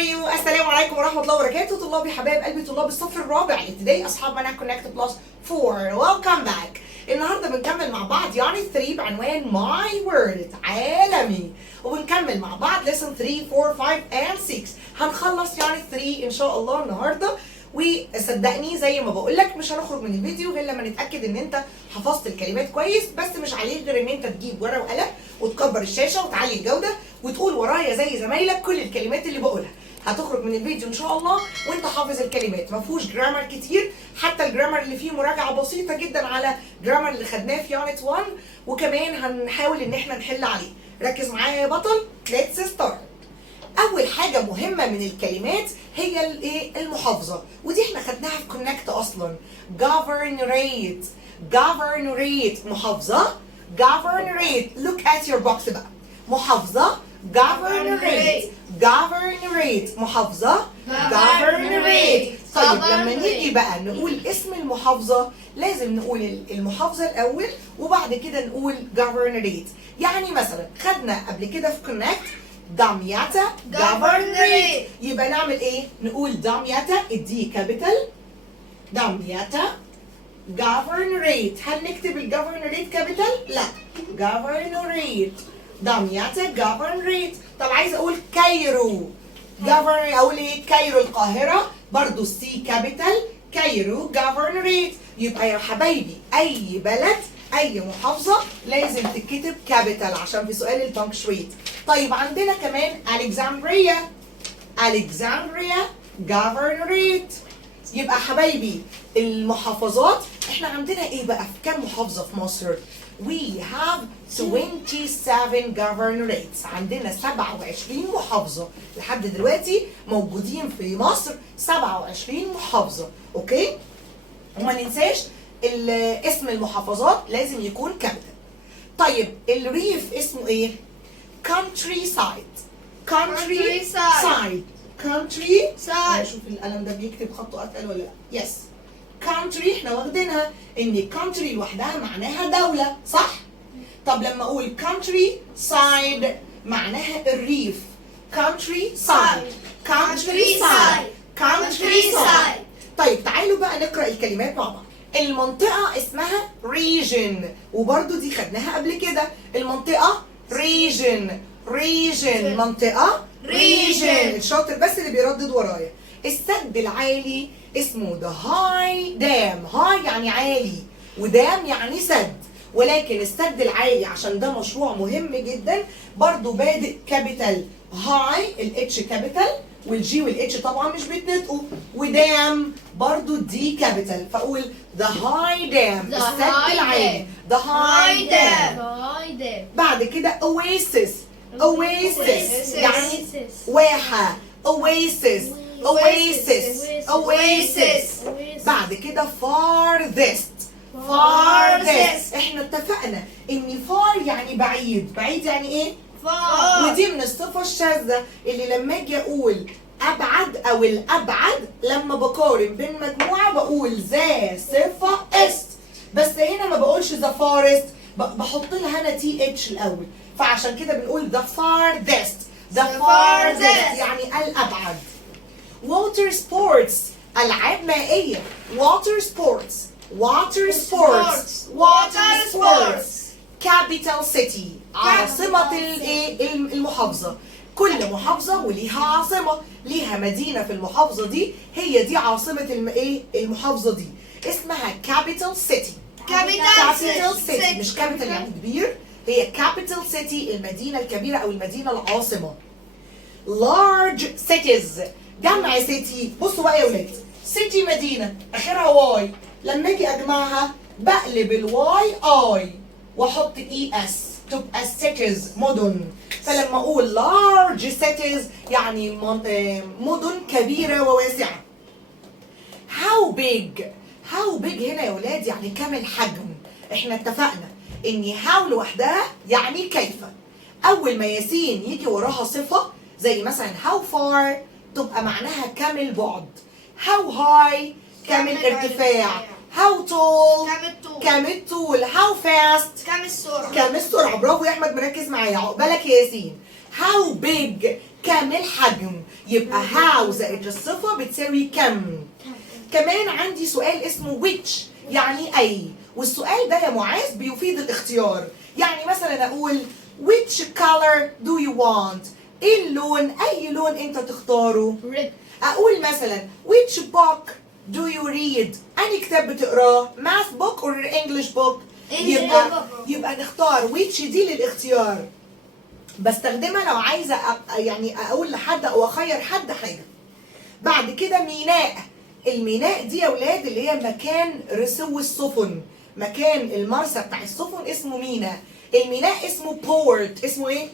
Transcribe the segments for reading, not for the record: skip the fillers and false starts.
are you؟ السلام عليكم ورحمة الله وبركاته طلابي حبايب قلبي طلاب الصف الرابع الابتدائي أصحاب منهج كونكت بلس 4. Welcome back. النهارده بنكمل مع بعض يعني 3 بعنوان My World عالمي، وبنكمل مع بعض lesson 3 4 5 and 6. هنخلص يعني 3 إن شاء الله النهارده، وصدقني زي ما بقول لك مش هنخرج من الفيديو غير لما نتاكد ان انت حفظت الكلمات كويس، بس مش عليك غير ان انت تجيب ورقه وقلم وتكبر الشاشه وتعلي الجوده وتقول ورايا زي زمايلك كل الكلمات اللي بقولها. هتخرج من الفيديو ان شاء الله وانت حافظ الكلمات، ما فيهوش جرامر كتير، حتى الجرامر اللي فيه مراجعه بسيطه جدا على جرامر اللي خدناه في يونت 1، وكمان هنحاول ان احنا نحل عليه. ركز معايا يا بطل. ليتس ستارت. اول حاجه مهمه من الكلمات هي الايه؟ المحافظه، ودي احنا خدناها في كونكت اصلا. governorate محافظه. governorate look at your box بقى. محافظه governorate محافظه governorate. طيب لما نيجي بقى نقول اسم المحافظه لازم نقول المحافظه الاول وبعد كده نقول governorate. يعني مثلا خدنا قبل كده في كونكت دمياطة governorate، يبقى نعمل ايه؟ نقول دمياطة الدي كابيتال، دمياطة governorate. هل نكتب الجوفرنوريت كابيتال؟ لا، governorate دمياطة governorate. طب عايزه اقول كايرو اقول ايه؟ كايرو القاهرة برضو السي كابيتال، كايرو governorate. يبقى يا حبايبي اي بلد اي محافظه لازم تتكتب كابيتال عشان في سؤال البنكشويت. طيب عندنا كمان الكسندريا governorate. يبقى حبايبي المحافظات احنا عندنا ايه بقى؟ في كام محافظه في مصر؟ we have 27 governorates. عندنا 27 محافظه لحد دلوقتي موجودين في مصر، 27 محافظه. اوكي، وما ننساش اسم المحافظات لازم يكون كابيتال. طيب الريف اسمه ايه؟ countryside. اشوف القلم ده بيكتب خطه اتقل ولا لا؟ يس. country احنا واخدينها ان country لوحدها معناها دوله، صح؟ طب لما اقول countryside معناها الريف. countryside. طيب تعالوا بقى نقرا الكلمات مع بعض. المنطقة اسمها region، وبرضو دي خدناها قبل كده. المنطقة region منطقة region. الشاطر بس اللي بيردد ورايا. السد العالي اسمه the high dam. high يعني عالي ودام يعني سد، ولكن السد العالي عشان ده مشروع مهم جدا برضو بادئ كابيتال high الاتش كابيتال والجي والاتش طبعا مش بيتنطقوا، ودام برضو الدي كابيتال، فاقول the high dam السد العالي the high dam. بعد كده oasis يعني واحة. oasis. بعد كده farthest. احنا اتفقنا ان far يعني بعيد يعني ايه؟ ودي من الصفة الشاذة اللي لما اجي اقول ابعد او الابعد لما بقارن بين مجموعة بقول ذا صفة است، بس هنا ما بقولش ذا فارست، بحط لها انا تي اتش الاول، فعشان كده بنقول ذا farthest يعني الابعد. water sports العاب مائية. water sports capital city عاصمة المحافظة. كل محافظة وليها عاصمة، ليها مدينة في المحافظة دي، هي دي عاصمة المحافظة دي، اسمها capital city. مش capital يعني كبير، هي capital city المدينة الكبيرة أو المدينة العاصمة. large cities جمع سيتي. بصوا بقى يا ولاد، سيتي مدينة آخرها واي، لما أجي أجمعها بقلب الواي اي واحط اي اس تبقى cities مدن. فلما اقول large cities يعني مدن كبيره وواسعه. how big هنا يا ولاد يعني كم الحجم. احنا اتفقنا ان how لوحدها يعني كيف. اول ما ياسين يجي وراها صفه زي مثلا how far تبقى معناها كم البعد. how high كم الارتفاع. how tall كم الطول. how fast كم السرعة. برافو يا احمد، مركز معايا عقبالك يا ياسين. how big كم الحجم. يبقى how زائد الصفة بتساوي كم. كمان عندي سؤال اسمه which يعني أي، والسؤال ده يا معاذ بيفيد الاختيار. يعني مثلا أقول which color do you want؟ إيه اللون؟ أي لون أنت تختاره؟ red. أقول مثلا which book do you read؟ أي كتاب بتقراه؟ math book or English book؟ يبقى نختار which دي للاختيار. بستخدمها لو عايزة يعني أقول لحد أو أخير حد حاجة. بعد كده ميناء. الميناء دي يا ولاد اللي هي مكان رسو السفن، مكان المرسى بتاع السفن اسمه ميناء. الميناء اسمه بورت. اسمه ايه؟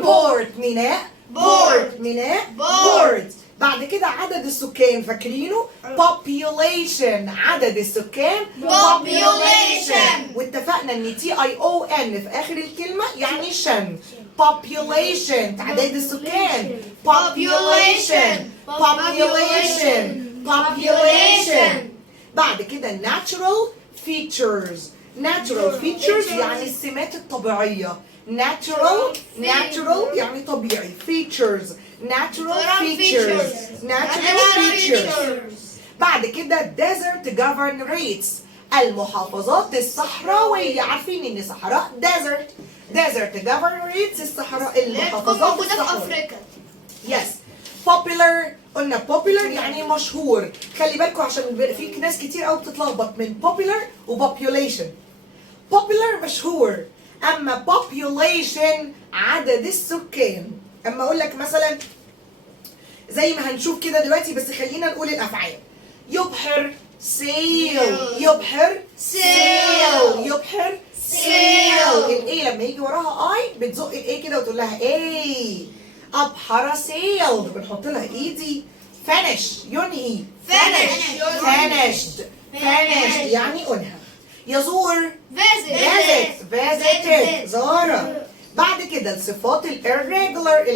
بورت. ميناء بورت. ميناء بورت. بعد كده عدد السكان فاكرينه؟ population. عدد السكان population. واتفقنا ان TION في اخر الكلمة يعني شن. population تعداد السكان. population. بعد كده natural features. natural features يعني السمات الطبيعية. natural يعني طبيعي. features natural features. بعد كده desert governorates المحافظات الصحراوية. عارفين ان صحراء desert governorates الصحراء المحافظات موجودة في الصحراوية. أفريقيا. yes. popular قلنا popular يعني مشهور. خلي بالكم عشان في ناس كتير قوي بتتلخبط من popular و population. popular مشهور، اما population عدد السكان. اما اقول لك مثلا زي ما هنشوف كده دلوقتي، بس خلينا نقول الافعال. يبحر sail. يبحر sail. يبحر sail. الايه لما يجي وراها اي بتزق الايه كده وتقول لها اي. ابحر sailed بنحط لها ايدي. finish ينهي. finished يعني انهى. يزور visited زار. بعد كده الصفات الirregular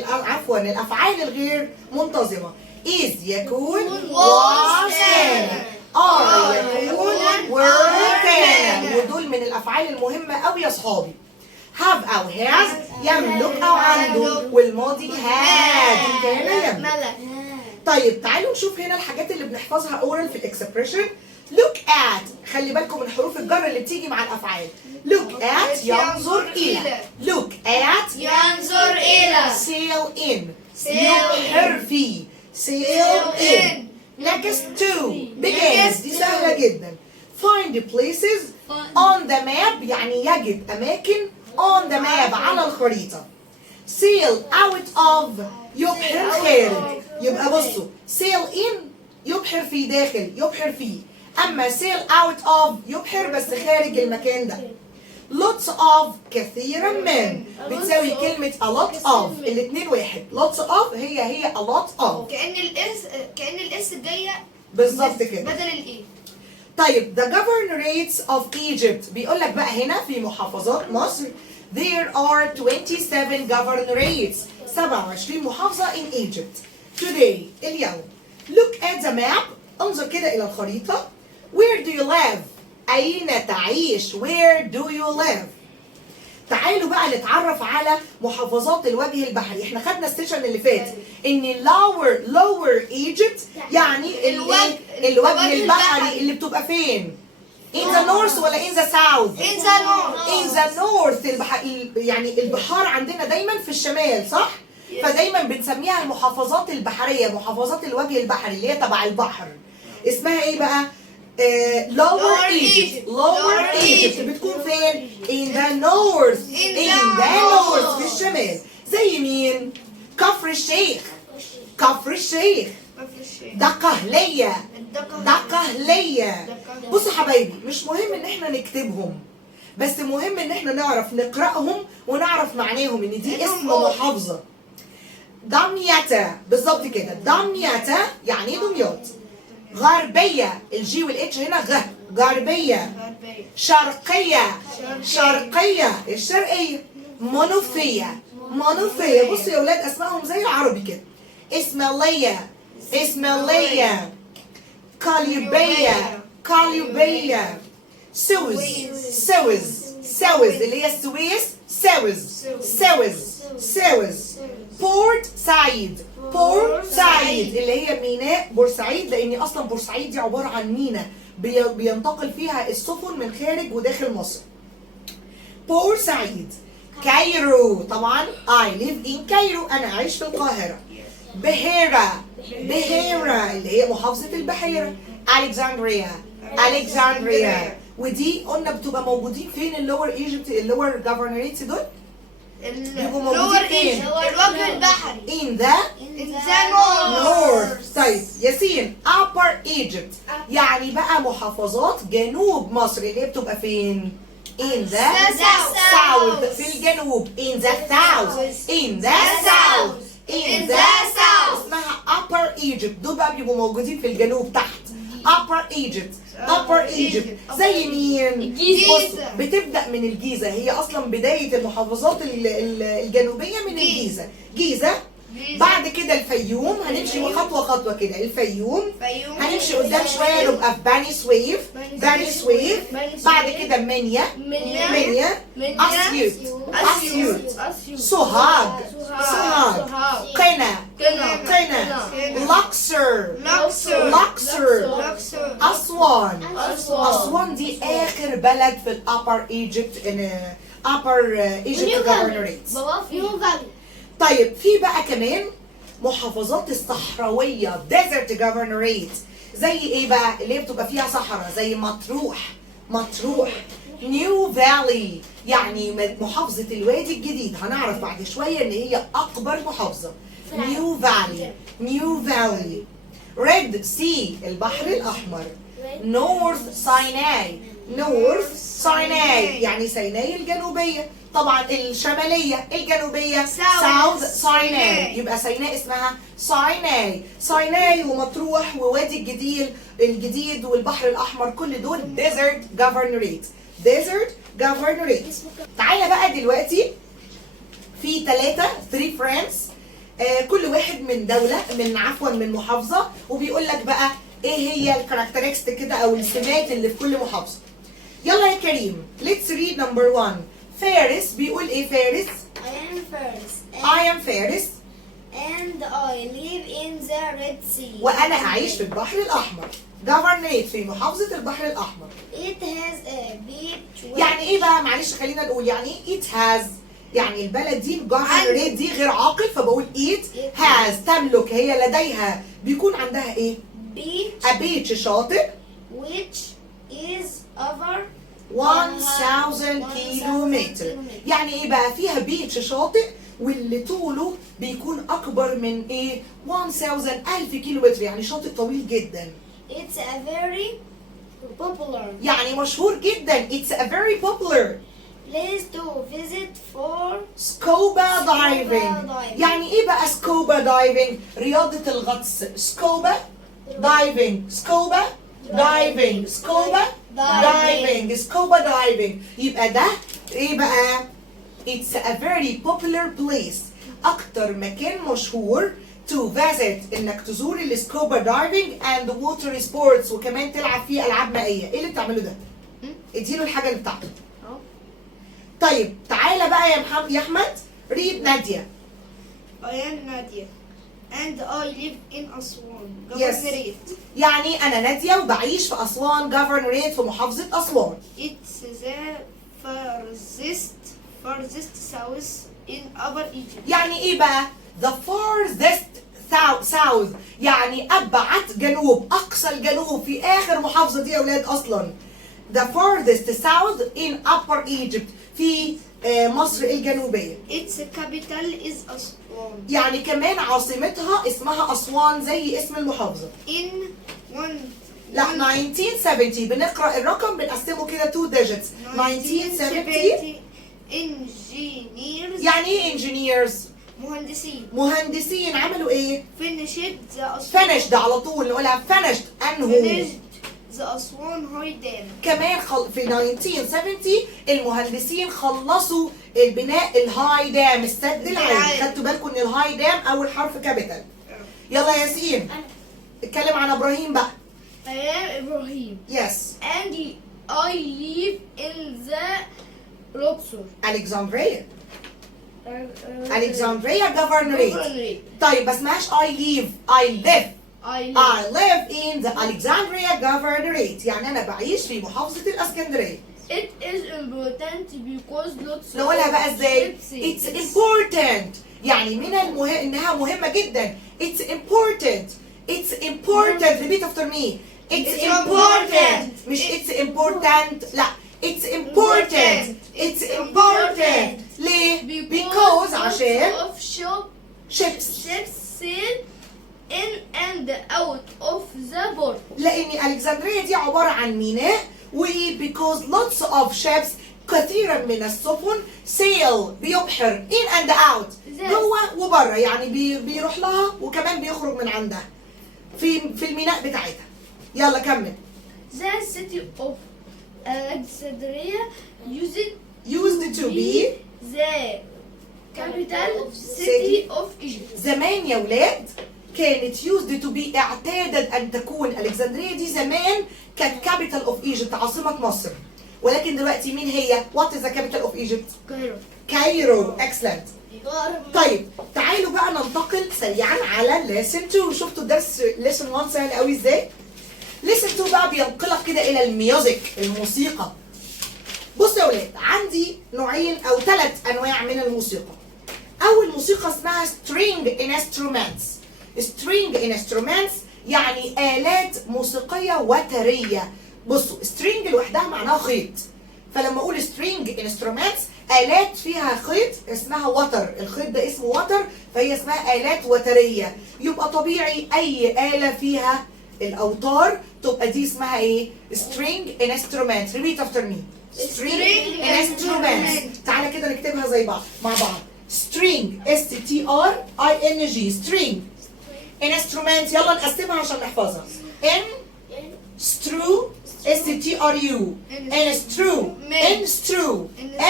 الافعال الغير منتظمه. is يكون was كان. are يكون were كان. ودول من الافعال المهمه قوي يا اصحابي. have أو has يملك أو عنده، والماضي had كان يملك. طيب تعالوا نشوف هنا الحاجات اللي بنحفظها oral في الاكسبريشن. look at خلي بالكم من حروف الجر اللي بتيجي مع الأفعال. look at ينظر إلى. look at ينظر إلى. sail in يبحر في sail in. next to begins دي سهلة جدا. find places on the map يعني يجد أماكن on the map على الخريطة. sail out of يبحر خارج. يبقى بصوا sail in يبحر في داخل يبحر فيه، أما sail out of يبحر بس خارج المكان ده. lots of كثيرا من بتساوي كلمة a lot of الاتنين واحد. lots of هي a lot of كأن الاس جاية بالظبط كده بدل الايه. طيب the governorates of Egypt بيقول لك بقى هنا في محافظات مصر there are 27 governorates 27 محافظة in Egypt today اليوم. look at the map انظر كده إلى الخريطة. where do you live أين تعيش where do you live. تعالوا بقى نتعرف على محافظات الوجه البحري. احنا خدنا السيشن اللي فات ان lower Egypt يعني الوجه البحري اللي بتبقى فين؟ in the north ولا in the south؟ in the north يعني البحار عندنا دايما في الشمال صح؟ فدايما بنسميها المحافظات البحرية، محافظات الوجه البحري اللي هي تبع البحر. اسمها ايه بقى؟ lower Egypt بتكون فين؟ in the north في الشمال. زي مين؟ كفر الشيخ دقهلية. بصوا حبايبي مش مهم ان احنا نكتبهم، بس مهم ان احنا نعرف نقرأهم ونعرف معناهم ان دي اسم محافظة. دمياطة بالظبط كده. دمياطة يعني ايه دمياط. غربية الجي والاتش هنا غربية. شرقية الشرقية. منوفية بصوا يا ولاد اسمائهم زي العربي كده. اسماعيلية. قليوبية. سوز اللي هي السويس. بورت سعيد. بورت سعيد اللي هي ميناء بورسعيد، لان اصلا بورسعيد دي عباره عن ميناء بينتقل فيها السفن من خارج وداخل مصر. بورسعيد. كايرو، طبعا I live in كايرو، انا عايش في القاهره. بحيره. بحيره اللي هي محافظه البحيره. الكسندريا. الكسندريا. ودي قلنا بتبقى موجودين فين اللور ايجيبت، اللور جفرنريتس دول؟ بيبقوا موجودين فين؟ الوجه البحري. in the north. طيب ياسين upper Egypt يعني بقى محافظات جنوب مصر اللي هي بتبقى فين؟ in the south في الجنوب. in the south. in the south. in the south اسمها upper Egypt. دول بقى بيبقوا موجودين في الجنوب تحت. upper Egypt. upper Egypt زي مين؟ الجيزة. بتبدأ من الجيزة، هي أصلا بداية المحافظات الجنوبية من الجيزة. جيزة. بعد كده الفيوم، هنمشي خطوة خطوة كده. الفيوم هنمشي قدام شوية نبقى في بني سويف. بني سويف. بعد كده منيا. منيا. أسيوط. أسيوط. سوهاج. سوهاج. قنا. قنا. لوكسور. لوكسور. أسوان. أسوان دي آخر بلد في الأبر إيجيبت upper Egypt governorate. طيب في بقى كمان محافظات الصحراوية desert governorate. زي ايه بقى اللي هي بتبقى فيها صحراء؟ زي مطروح. مطروح. نيو فالي يعني محافظة الوادي الجديد، هنعرف بعد شوية ان هي اكبر محافظة. نيو فالي. نيو فالي. ريد سي البحر الاحمر. نورث سيناي. نورث سيناي يعني سيناء الجنوبية. طبعا الشمالية الجنوبية ساوث سيناء، يبقى سيناء اسمها سيناء. سيناء ومطروح ووادي الجديد والبحر الأحمر كل دول desert governorate. desert governorate. تعالى بقى دلوقتي في 3 friends، كل واحد من دولة من محافظة، وبيقول لك بقى ايه هي الكاركترستيك كده او السمات اللي في كل محافظة. يلا يا كريم let's read number 1. فارس بيقول ايه فارس؟ I am Faris. I am فارس. And I live in the Red Sea. وأنا أعيش في البحر الأحمر. governorate في محافظة البحر الأحمر. It has a beach. يعني إيه بقى؟ معلش خلينا نقول يعني إيه it has. يعني البلد دي governorate دي غير عاقل، فبقول it has تملك، هي لديها بيكون عندها إيه؟ beach a beach شاطئ which is over 1000 كيلومتر. يعني ايه بقى؟ فيها بيتش شاطئ واللي طوله بيكون اكبر من ايه؟ 1000 كيلومتر، يعني شاطئ طويل جدا. It's a very popular يعني مشهور جدا. It's a very popular place to visit for scuba diving. يعني ايه بقى scuba diving؟ رياضة الغطس. scuba diving. scuba diving. scuba diving. scuba diving. يبقى ده ايه بقى؟ It's a very popular place. أكتر مكان مشهور to visit إنك تزور السكوبا دايفنج and water sports، وكمان تلعب فيه ألعاب مائية. إيه اللي بتعمله ده؟ اديله الحاجة اللي بتاعته. طيب تعالى بقى يا أحمد read نادية. I am Nadia and I live in Aswan. Yes. يعني أنا نادية وبعيش في أسوان governorate في محافظة أسوان. It's the farthest south in Upper Egypt. يعني إيه بقى؟ The farthest south يعني أبعد جنوب، أقصى الجنوب في آخر محافظة دي يا أولاد أصلا. The farthest south in Upper Egypt في مصر الجنوبية. Its capital is Aswan. يعني كمان عاصمتها اسمها أسوان زي اسم المحافظة. In لا 1970 بنقرأ الرقم بنقسمه كده 2 digits. 1970 engineers. يعني ايه engineers؟ مهندسين عملوا ايه؟ finished the Aswan. finished على طول نقولها finished أنهوا. the Aswan High Dam. كمان في 1970 المهندسين خلصوا البناء الهاي دام، السد العالي. خدتوا بالكم ان الهاي دام اول حرف كابيتال. يلا يا ياسين اتكلم عن ابراهيم بقى. I am Ibrahim Yes. and I live in the Luxor. Alexandria. Alexandria Governorate. طيب ما اسمهاش I live. I live in the Alexandria Governorate. يعني أنا بعيش في محافظة الإسكندرية. It is important because lots نقولها بقى ازاي؟ ships It's important. يعني من المهم إنها مهمة جدا. It's important. It's important. Repeat after me. It's It's important. important. مش it's important. لا. It's important. It's important. ليه؟ Because عشان of ships. ships sail in and out of the port. لأن ألكسندرية دي عبارة عن ميناء و because lots of ships كثيرا من السفن sail بيبحر in and out جوه وبره يعني بيروح لها وكمان بيخرج من عندها في الميناء بتاعتها. يلا كمل. The city of Alexandria used to be the capital city of Egypt. زمان يا ولاد كانت used to be اعتادت أن تكون ألكسندرية دي زمان كانت capital of Egypt عاصمة مصر. ولكن دلوقتي مين هي؟ What is the capital of Egypt؟ كايرو. excellent. طيب تعالوا بقى ننتقل سريعا على lesson 2. شفتوا الدرس lesson 1 سهل قوي ازاي؟ lesson 2 بقى بينقلك كده الى الميوزك الموسيقى. بصوا يا ولاد عندي نوعين او 3 انواع من الموسيقى. اول موسيقى اسمها string instruments. string instruments يعني آلات موسيقية وترية. بصوا string لوحدها معناها خيط. فلما اقول string instruments آلات فيها خيط اسمها وتر. الخيط ده اسمه وتر فهي اسمها آلات وترية. يبقى طبيعي أي آلة فيها الأوتار تبقى دي اسمها إيه؟ string instruments. repeat after me. string instruments. تعالى كده نكتبها زي بعض مع بعض. string S-T-R-I-N-G string instruments. يلا نقسمها عشان نحفظها. instru S-T-R-U instru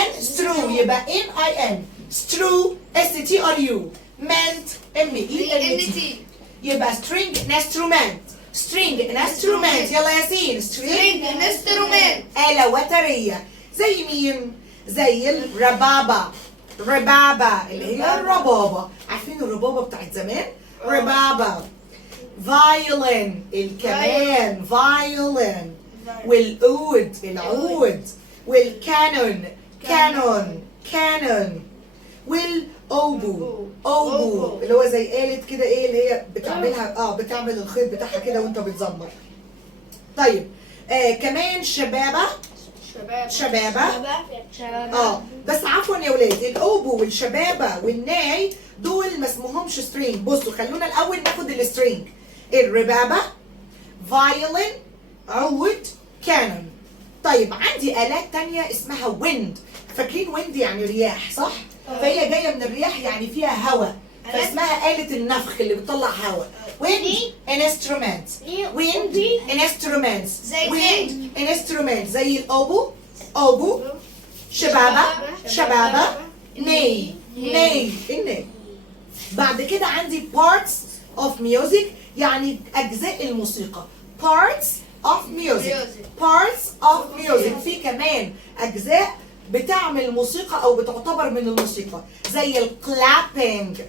instru يبقى N-I-N stru S-T-R-U ment M-E-N-T يبقى string instrument. string instrument. يلا ياسين. String instrument. آلة وترية زي مين؟ زي الربابة. ربابة اللي هي الربابة. عارفين الربابة بتاعت زمان؟ ربابة. violin الكمان violin. والعود العود. والكانون كانون. والاوبو اوبو اللي هو زي آلة كده ايه اللي هي بتعملها بتعمل الخيط بتاعها كده وانت بتزمر. طيب كمان شبابة. بس عفوا يا ولاد الاوبو والشبابة والناي دول ما اسمهمش سترينج. بصوا خلونا الاول ناخد السترينج. الربابة فايولين عود كانون. طيب عندي آلات تانية اسمها ويند. فاكرين ويند يعني رياح صح؟ فهي جاية من الرياح يعني فيها هواء فاسمها آلة النفخ اللي بتطلع هواء. wind instruments. wind instruments. wind instruments زي الأوبو أوبو. شبابة ناي الناي. بعد كده عندي parts of music يعني أجزاء الموسيقى. parts of music. في كمان أجزاء بتعمل موسيقى او بتعتبر من الموسيقى زي الكلابينج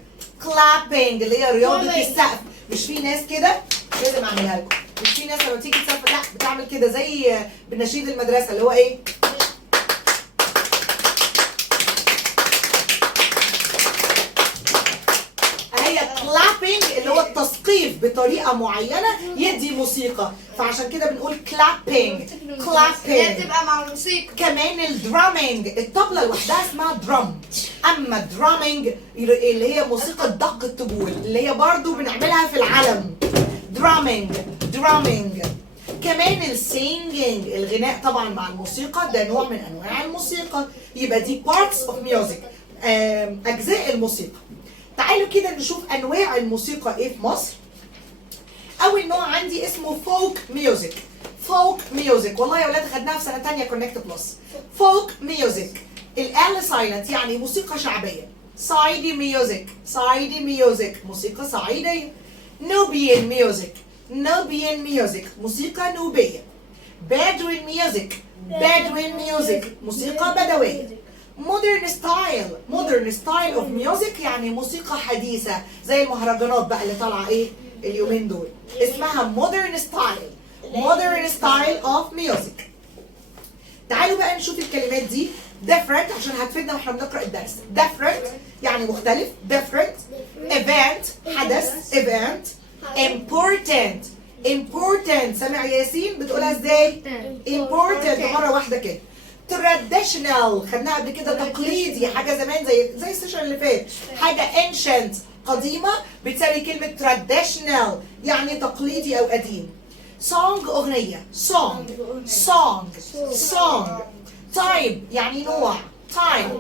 اللي هي رياضه السقف. مش في ناس كده لازم اعملها لكم. مش في ناس لما تيجي تسقف لا بتعمل كده زي بنشيد المدرسه اللي هو ايه هي كلابينج اللي هو التسقيف بطريقه معينه يدي موسيقى. فعشان كده بنقول كلابينج بتبقى مع الموسيقى. كمان الدرامينج الطبلة لوحدها اسمها درام. اما الدرامينج اللي هي موسيقى دق الطبول اللي هي برضو بنعملها في العلم. درامينج. كمان السينجينج الغناء طبعا مع الموسيقى ده نوع من انواع الموسيقى. يبقى دي parts of music اجزاء الموسيقى. تعالوا كده نشوف انواع الموسيقى ايه في مصر. اول نوع عندي اسمه فولك ميوزك. والله يا ولاد خدناها في سنه ثانيه كونكت بلس. فولك ميوزك ال سايلنت يعني موسيقى شعبيه. صعيدي ميوزك موسيقى صعيديه. نوبيان ميوزك موسيقى نوبيه. بدوين ميوزك موسيقى بدويه. modern style of music يعني موسيقى حديثة زي المهرجانات بقى اللي طالعة ايه اليومين دول، اسمها modern style of music. تعالوا بقى نشوف الكلمات دي. different عشان هتفيدنا واحنا بنقرأ الدرس. different يعني مختلف. different. event حدث. event. important سامع ياسين بتقولها ازاي؟ important مرة واحدة كده. traditional خدناها قبل كده تقليدي، حاجة زمان زي السيشن اللي فات. حاجة ancient قديمة بتساوي كلمة traditional يعني تقليدي أو قديم. song أغنية. song. type يعني نوع. type.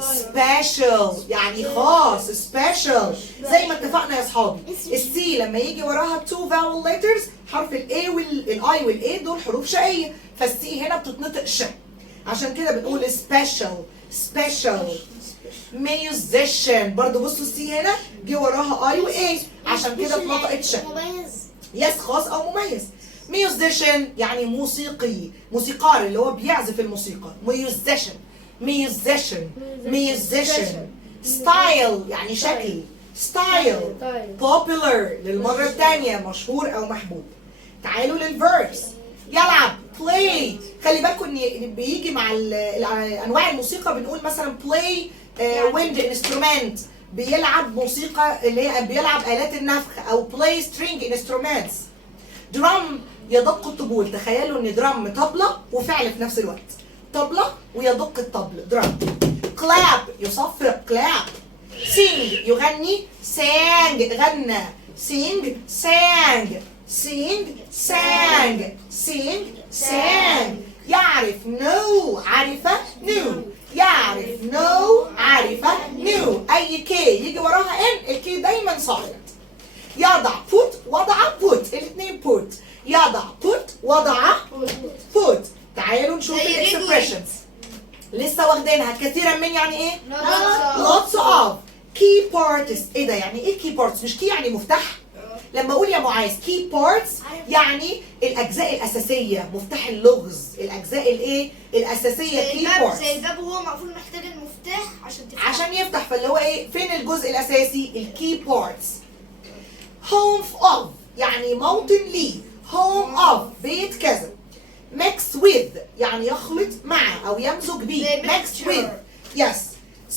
special يعني خاص. special زي ما اتفقنا يا اصحابي، السي لما يجي وراها two vowel letters حرف الاي والاي والاي دول حروف شقيه، فالسي هنا بتتنطق ش، عشان كده بنقول special. musician برضو بصوا السي هنا جه وراها اي واي عشان كده اتنطقت ش. يس خاص او مميز. musician يعني موسيقار اللي هو بيعزف الموسيقى. musician. style يعني شكل. style. popular للمرة الثانية مشهور أو محبوب. تعالوا للفيربس. يلعب play. خلي بالكم إن بيجي مع أنواع الموسيقى بنقول مثلا play wind instrument بيلعب موسيقى اللي هي بيلعب آلات النفخ، أو play string instruments. drum يدق الطبول. تخيلوا إن drum طبلة وفعل في نفس الوقت. طبلة ويدق الطبل درام. clap يصفق clap. sing يغني sang غنى. sang. يعرف know عرفة knew. knew. أي كي يجي وراها ان الكي دايما صاعد. يضع put الاثنين put. يضع put وضع put. تعالوا نشوف الاكسبريشنز لسه واخدينها كثيرا من يعني ايه؟ lots of. key parts. ايه ده يعني ايه key parts؟ مش key يعني مفتاح؟ لما اقول يا معاذ key parts يعني الاجزاء الاساسيه، مفتاح اللغز، الاجزاء الايه؟ الاساسيه key parts. زي الباب هو مقفول محتاج المفتاح عشان يفتح، فاللي هو ايه؟ فين الجزء الاساسي؟ الكي parts. home of يعني موطن ليه. home of بيت كذا. mix with يعني يخلط مع او يمزج به. mix with. yes.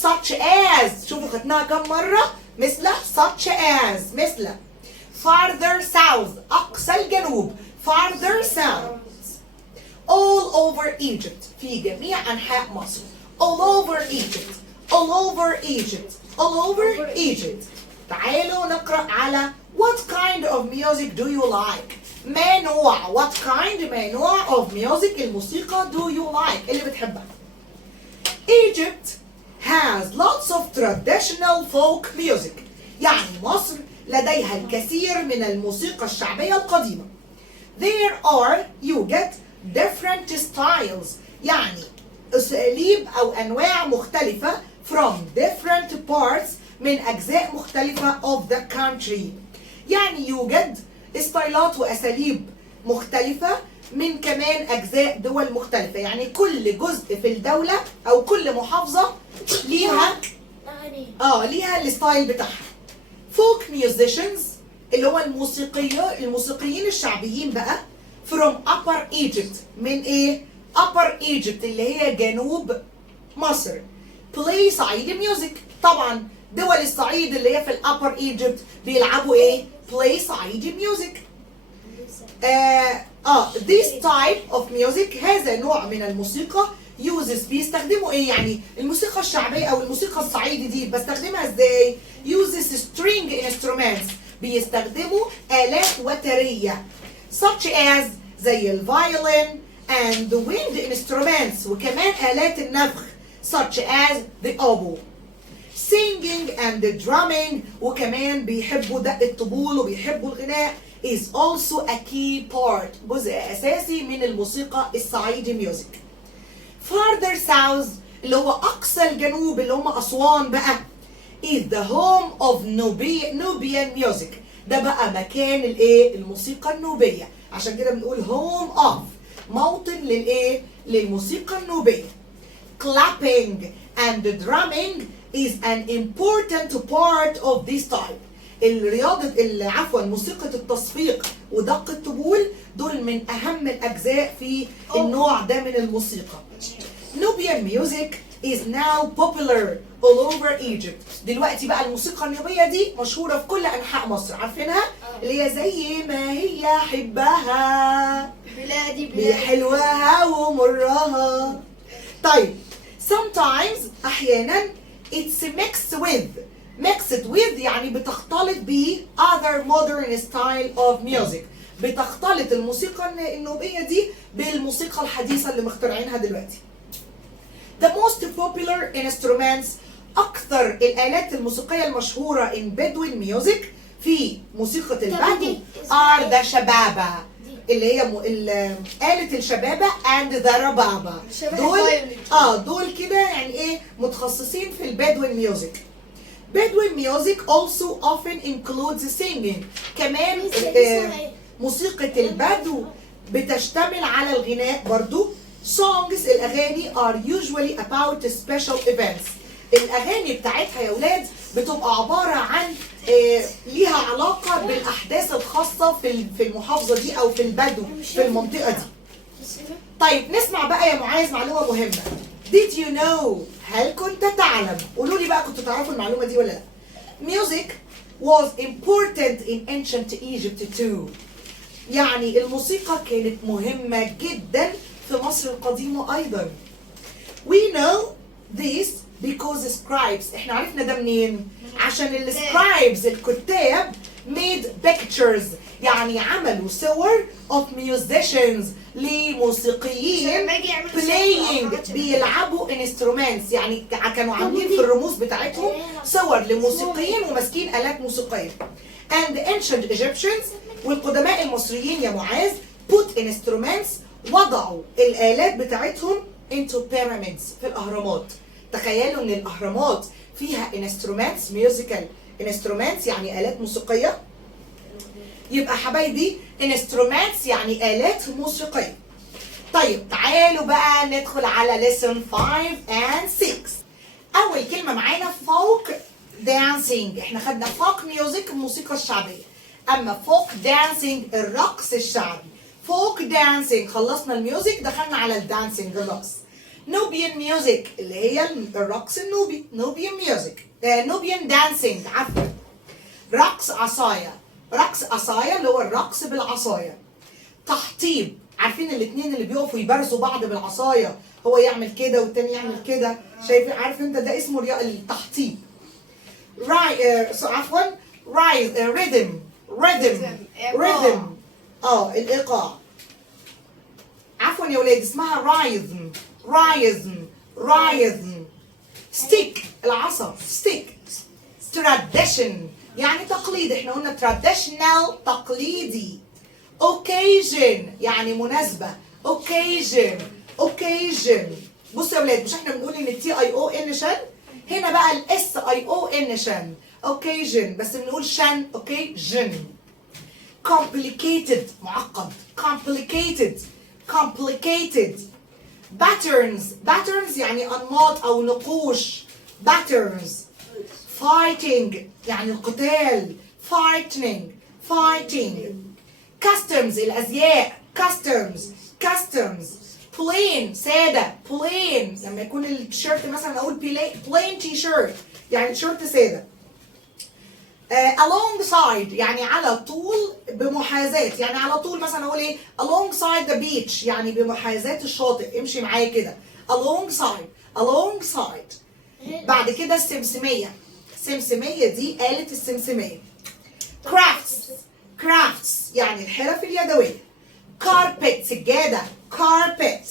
such as شوفوا خدناها كم مرة؟ مثل such as مثل. farther south أقصى الجنوب. farther south. all over Egypt في جميع أنحاء مصر. all over Egypt. تعالوا نقرأ على what kind of music do you like؟ ما نوع ما نوع of music الموسيقى do you like اللي بتحبها. Egypt has lots of traditional folk music يعني مصر لديها الكثير من الموسيقى الشعبية القديمة. يوجد different styles يعني أساليب أو أنواع مختلفة from different parts من أجزاء مختلفة of the country. يعني يوجد ستايلات وأساليب مختلفة من كمان أجزاء دول مختلفة، يعني كل جزء في الدولة أو كل محافظة ليها الستايل بتاعها. folk musicians اللي هو الموسيقيين الشعبيين بقى from upper Egypt. من ايه؟ upper Egypt اللي هي جنوب مصر. play صعيدي music. طبعا دول الصعيد اللي هي في الupper Egypt بيلعبوا ايه؟ play صعيدي music. this type of music هذا نوع من الموسيقى uses بيستخدموا ايه؟ يعني الموسيقى الشعبية او الموسيقى الصعيدي دي بستخدمها ازاي؟ uses string instruments بيستخدموا آلات وترية such as زي الفايولين and the wind instruments وكمان آلات النفخ such as the oboe. singing and drumming وكمان بيحبوا دق الطبول وبيحبوا الغناء is also a key part جزء أساسي من الموسيقى الصعيدي music. farther south اللي هو أقصى الجنوب اللي هم أسوان بقى is the home of Nubian music. ده بقى مكان الايه؟ الموسيقى النوبية، عشان كده بنقول home of موطن للايه؟ للموسيقى النوبية. clapping and drumming is an important part of this type. موسيقى التصفيق ودق الطبول دول من أهم الأجزاء في النوع ده من الموسيقى. Nubian music is now popular all over Egypt. دلوقتي بقى الموسيقى النوبية دي مشهورة في كل أنحاء مصر، عارفينها؟ اللي هي زي ما هي حبها بلادي بحلوها ومرها. طيب sometimes أحيانا it's mixed with يعني بتختلط ب other modern style of music. بتختلط الموسيقى النوبية دي بالموسيقى الحديثة اللي مخترعينها دلوقتي. The most popular instruments أكثر الآلات الموسيقية المشهورة in Bedouin music في موسيقى البدو are the شبابة اللي هي آلة الشبابة and the ربابة. دول كده يعني ايه متخصصين في البدوين ميوزك. Bedouin music also often includes singing. كمان موسيقى البدو بتشتمل على الغناء برضو. Songs الأغاني are usually about special events. الأغاني بتاعتها يا ولاد بتبقى عبارة عن ليها علاقة بالأحداث الخاصة في المحافظة دي أو في البدو في المنطقة دي. طيب نسمع بقى يا معاذ معلومة مهمة. Did you know؟ هل كنت تعلم؟ قولوا لي بقى كنتوا تعرفوا المعلومة دي ولا لا؟ Music was important in ancient Egypt too. يعني الموسيقى كانت مهمة جدا في مصر القديمة أيضا. We know this because scribes. احنا عرفنا ده منين؟ عشان السكرايبز الكتاب made pictures يعني عملوا صور of musicians لموسيقيين playing بيلعبوا instruments يعني كانوا عاملين في الرموز بتاعتهم صور لموسيقيين وماسكين آلات موسيقية. And the ancient Egyptians والقدماء المصريين يا معاذ put instruments وضعوا الآلات بتاعتهم into pyramids في الأهرامات. تخيلوا ان الأهرامات فيها instruments musical instruments يعني آلات موسيقية. يبقى حبايبي instruments يعني آلات موسيقية. طيب تعالوا بقى ندخل على lesson 5 and 6. أول كلمة معانا folk dancing. احنا خدنا folk music الموسيقى الشعبية. أما folk dancing الرقص الشعبي. folk dancing خلصنا الميوزك دخلنا على الدانسينج الرقص. Nubian music اللي هي الرقص النوبي. Nubian music Nubian dancing عفوا. رقص عصاية. رقص عصاية اللي هو الرقص بالعصاية. تحطيب عارفين الاثنين اللي بيقفوا يبارزوا بعض بالعصاية هو يعمل كده والتاني يعمل كده شايف عارف انت ده اسمه التحطيب. عفوا rhythm الإيقاع. عفوا يا ولاد اسمها rhythm. stick العصا stick. tradition يعني تقليد احنا قلنا traditional تقليدي. occasion يعني مناسبة occasion. بصوا يا ولاد مش احنا بنقول ان TION شن هنا بقى SION شن occasion بس بنقول شن occasion. complicated معقد complicated. patterns يعني أنماط أو نقوش patterns. fighting يعني القتال fighting. customs الأزياء customs. plain سادة plain لما يكون التيشيرت مثلا أقول plain t-shirt يعني تيشيرت سادة. alongside يعني على طول بمحاذاة يعني على طول مثلا اقول ايه alongside the beach يعني بمحاذاة الشاطئ امشي معايا كده alongside. بعد كده السمسمية دي آلة السمسمية. crafts يعني الحرف اليدوية. carpet سجادة carpet.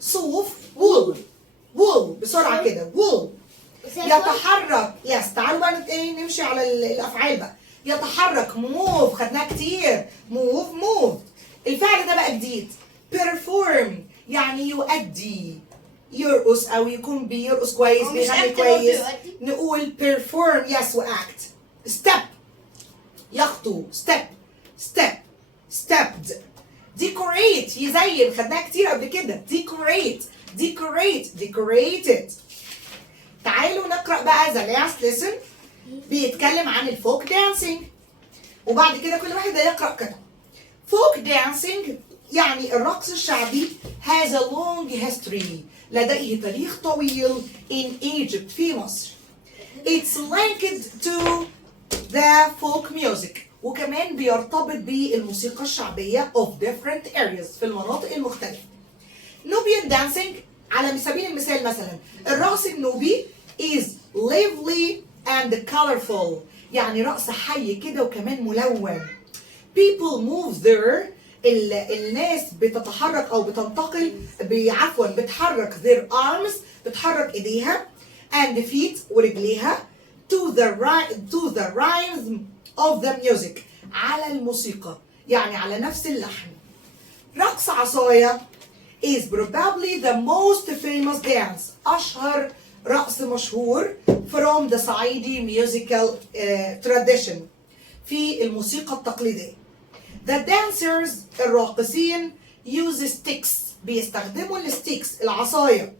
صوف wool بسرعة كده wool. يتحرك تعالوا بقى نمشي على الافعال بقى. يتحرك move خدناها كتير move. الفعل ده بقى جديد perform يعني يؤدي يرقص او يكون بيرقص كويس بيغني كويس نقول perform yes واكت. step يخطو stepped. decorate يزين خدناها كتير قبل كده decorate decorated. تعالوا نقرأ بقى the last lesson. بيتكلم عن الفوك دانسينج، وبعد كده كل واحد يقرأ كده. فوك دانسينج يعني الرقص الشعبي has a long history، لديه تاريخ طويل in Egypt في مصر. It's linked to the folk music، وكمان بيرتبط بالموسيقى الشعبية of different areas في المناطق المختلفة. Nubian dancing على سبيل المثال مثلا الرقص النوبي is lively and colorful، يعني رقص حي كده وكمان ملون. People move there، الناس بتتحرك او بتنتقل بتحرك their arms، بتحرك ايديها and feet ورجليها to the rhythm of the music، على الموسيقى يعني على نفس اللحن. رقص عصاية is probably the most famous dance، أشهر رقص مشهور from the Saidi musical tradition، في الموسيقى التقليدية. The dancers الراقصين use sticks، بيستخدموا الستيكس العصاية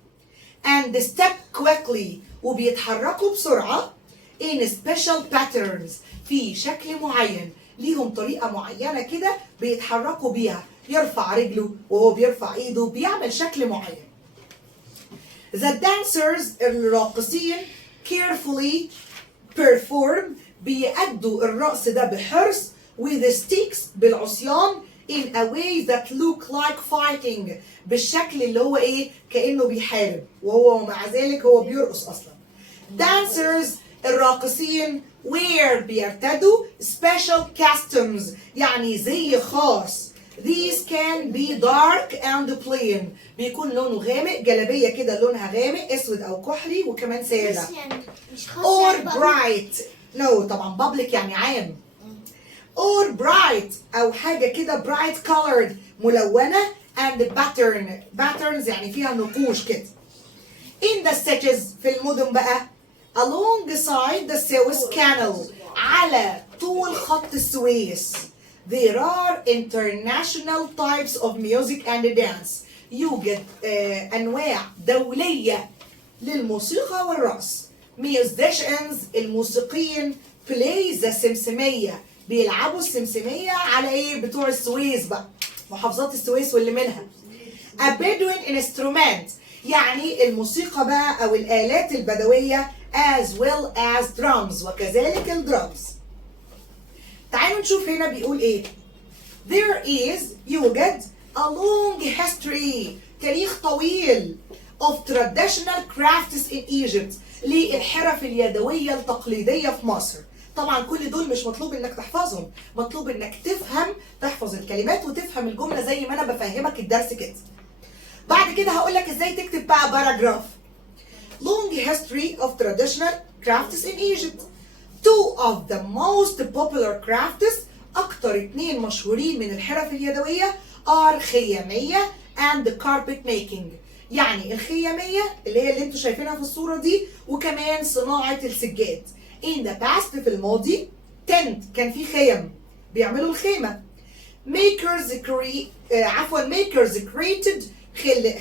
and step quickly، وبيتحركوا بسرعة in special patterns، في شكل معين، ليهم طريقة معينة كده بيتحركوا بيها، يرفع رجله وهو بيرفع ايده، بيعمل شكل معين. The dancers الراقصين carefully perform، بيأدوا الرقص ده بحرص with sticks بالعصيان in a way that look like fighting، بالشكل اللي هو ايه كأنه بيحارب، وهو مع ذلك هو بيرقص اصلا. Dancers الراقصين wear بيرتدوا special costumes، يعني زي خاص. These can be dark and plain، بيكون لونه غامق، جلابية كده لونها غامق اسود او كحلي وكمان سادة. or bright، no طبعا public يعني عام. or bright او حاجة كده bright colored ملونة and patterns يعني فيها نقوش كده. in the cities في المدن بقى alongside the Suez Canal، على طول خط السويس there are international types of music and dance، يوجد أنواع دولية للموسيقى والرقص. musicians الموسيقيين play the سمسمية، بيلعبوا السمسمية على ايه بتوع السويس بقى، محافظات السويس واللي منها. a Bedouin instrument يعني الموسيقى بقى او الآلات البدوية as well as drums، وكذلك الدرامز. تعالوا نشوف هنا بيقول ايه. there is يوجد a long history تاريخ طويل of traditional crafts in Egypt للحرف اليدوية التقليدية في مصر. طبعا كل دول مش مطلوب انك تحفظهم، مطلوب انك تحفظ الكلمات وتفهم الجملة زي ما انا بفهمك الدرس كده. بعد كده هقول لك ازاي تكتب بقى باراجراف. long history of traditional crafts in Egypt. Two of the most popular crafts، اكتر اتنين مشهورين من الحرف اليدوية are خيامية and carpet making، يعني الخيامية اللي هي اللي انتوا شايفينها في الصورة دي، وكمان صناعة السجاد. in the past في الماضي tent كان في خيم بيعملوا الخيمة. makers created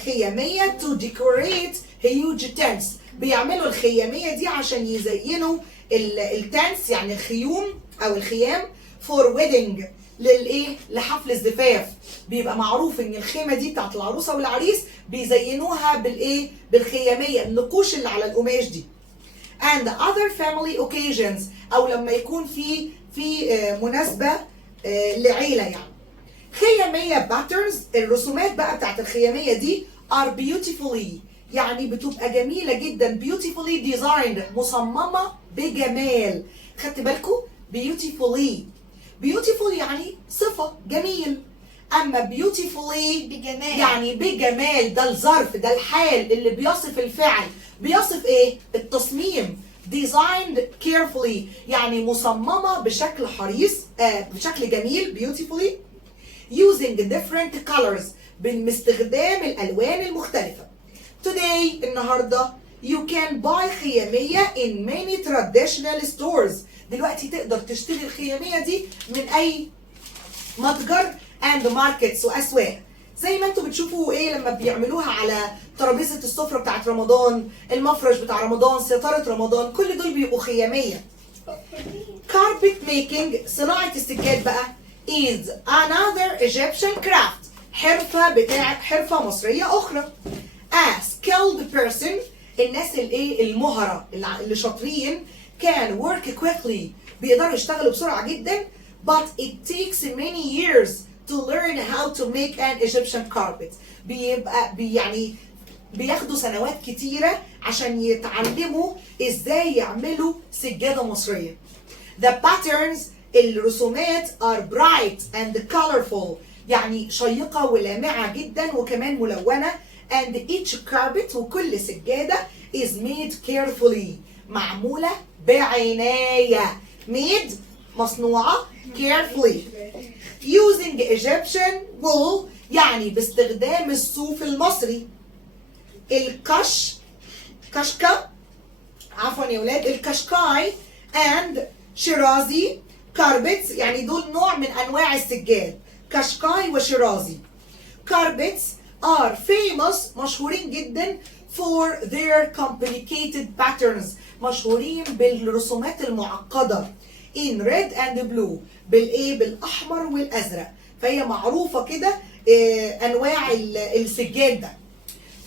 خيامية to decorate huge tents، بيعملوا الخيامية دي عشان يزينوا التنس يعني الخيوم او الخيام for wedding للايه لحفل الزفاف. بيبقى معروف ان الخيمة دي بتاعت العروسة والعريس بيزينوها بالايه بالخيامية، النقوش اللي على القماش دي. and other family occasions او لما يكون في مناسبة لعيلة يعني. خيامية patterns الرسومات بقى بتاعت الخيامية دي are beautifully يعني بتبقى جميلة جدا beautifully designed مصممة بجمال. خدت بالكم beautiful يعني صفة جميل، اما beautifully بجمال يعني بجمال، ده الظرف ده الحال اللي بيصف الفعل، بيصف ايه التصميم. designed carefully يعني مصممة بشكل حريص بشكل جميل beautifully using different colors باستخدام الالوان المختلفة. today النهاردة you can buy خيامية in many traditional stores، دلوقتي تقدر تشتري الخيامية دي من اي متجر and markets واسواق. زي ما انتوا بتشوفوا ايه لما بيعملوها على ترابيزه السفره بتاعت رمضان، المفرش بتاع رمضان، ستاره رمضان، كل دول بيبقوا خياميه. carpet making صناعه السجاد بقى is another Egyptian craft حرفه مصريه اخرى. a skilled person الناس الايه المهره اللي شاطرين can work quickly بيقدروا يشتغلوا بسرعه جدا but it takes many years to learn how to make an Egyptian carpet يعني بياخدوا سنوات كتيرة عشان يتعلموا ازاي يعملوا سجادة مصرية. The patterns الرسومات are bright and colorful يعني شيقة ولامعة جدا وكمان ملونة and each carpet وكل سجادة is made carefully معمولة بعناية made مصنوعة carefully using Egyptian wool يعني باستخدام الصوف المصري. كشكة عفوا يا ولاد الكشكاي and شيرازي carpets يعني دول نوع من انواع السجاد كشكاي وشيرازي. carpets are famous مشهورين جدا for their complicated patterns مشهورين بالرسومات المعقدة in red and blue بالايه بالاحمر والازرق فهي معروفه كده انواع السجاد ده.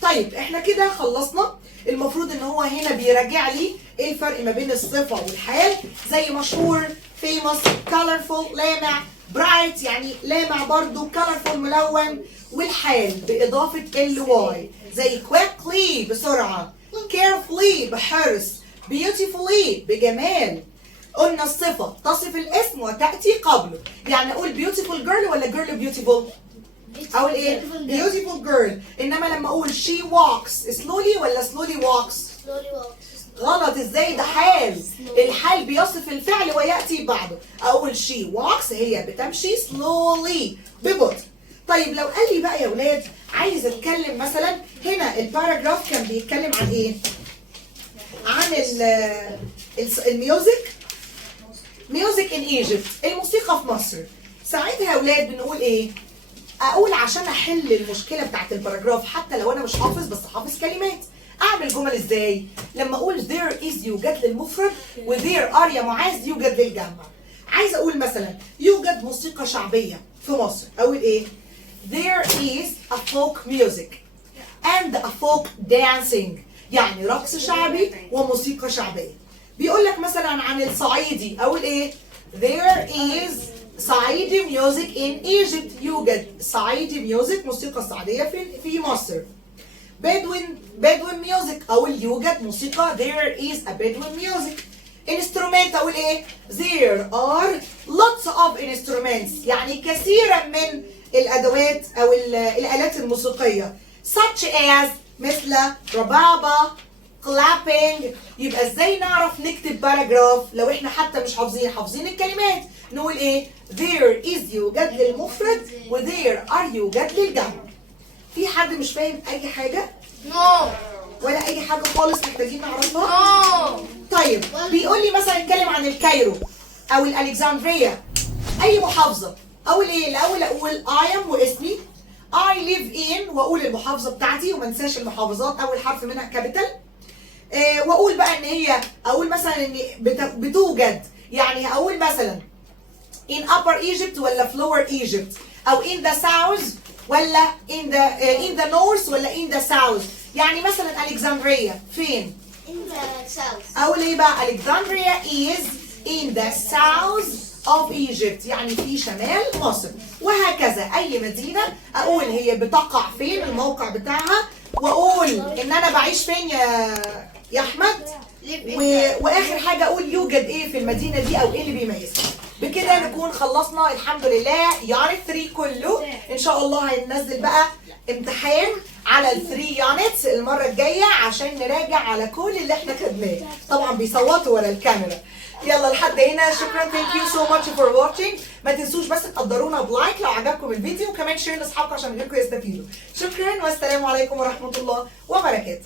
طيب احنا كده خلصنا. المفروض ان هو هنا بيراجع لي ايه الفرق ما بين الصفه والحال زي مشهور famous colorful لامع bright يعني لامع برضو colorful ملون والحال باضافه ly زي quickly بسرعه carefully بحرص beautifully بجمال. قلنا الصفة تصف الاسم وتأتي قبله يعني أقول beautiful girl ولا girl beautiful؟ أقول إيه؟ beautiful girl. إنما لما أقول she walks slowly ولا slowly walks؟ غلط إزاي ده حال الحال بيصف الفعل ويأتي بعده. أقول she walks هي بتمشي slowly ببطء. طيب لو قال لي بقى يا ولاد عايز أتكلم مثلا هنا الباراجراف كان بيتكلم عن إيه؟ عن الميوزك Music in Egypt الموسيقى في مصر. ساعتها يا اولاد بنقول ايه؟ اقول عشان احل المشكله بتاعت الباراجراف حتى لو انا مش حافظ بس حافظ كلمات اعمل جمل ازاي؟ لما اقول there is يوجد للمفرد و there are يا معاذ يوجد للجمع. عايز اقول مثلا يوجد موسيقى شعبيه في مصر اقول ايه؟ there is a folk music and a folk dancing يعني رقص شعبي وموسيقى شعبيه. بيقول لك مثلا عن الصعيدي اقول ايه؟ there is صعيدي music in Egypt يوجد صعيدي ميوزك موسيقى صعيديه في مصر. Bedouin music اقول يوجد موسيقى there is a Bedouin music. instrument اقول ايه؟ there are lots of instruments يعني كثيرا من الادوات او الالات الموسيقيه such as مثل ربابه clapping. يبقى ازاي نعرف نكتب باراجراف لو احنا حتى مش حافظين الكلمات؟ نقول ايه؟ there is يوجد للمفرد و there are يوجد للجمع. في حد مش فاهم اي حاجه؟ No. ولا اي حاجه خالص محتاجين نعرفها؟ No. طيب بيقول لي مثلا اتكلم عن الكايرو او الالكسندريه اي محافظه اقول ايه؟ الاول اقول I am واسمي I live in واقول المحافظه بتاعتي وما انساش المحافظات اول حرف منها كابيتال. واقول بقى ان هي اقول مثلا ان بتوجد يعني هقول مثلا in upper Egypt ولا lower Egypt او in the south ولا in the north ولا in the south. يعني مثلا الكسندريا فين؟ In the south. اقول ايه بقى؟ Alexandria is in the south of Egypt يعني في شمال مصر. وهكذا اي مدينه اقول هي بتقع فين الموقع بتاعها واقول ان انا بعيش فين يا احمد واخر حاجه اقول يوجد ايه في المدينه دي او ايه اللي بيميزها. بكده نكون خلصنا الحمد لله يونت 3 كله. ان شاء الله هننزل بقى امتحان على ال 3 يونتس المره الجايه عشان نراجع على كل اللي احنا خدناه. طبعا بيصوتوا ورا الكاميرا. يلا لحد هنا شكرا ثانك يو سو ماتش فور واتشنج. ما تنسوش بس تقدرونا بلايك لو عجبكم الفيديو وكمان شير لاصحابكم عشان غيركم يستفيدوا. شكرا والسلام عليكم ورحمه الله وبركاته.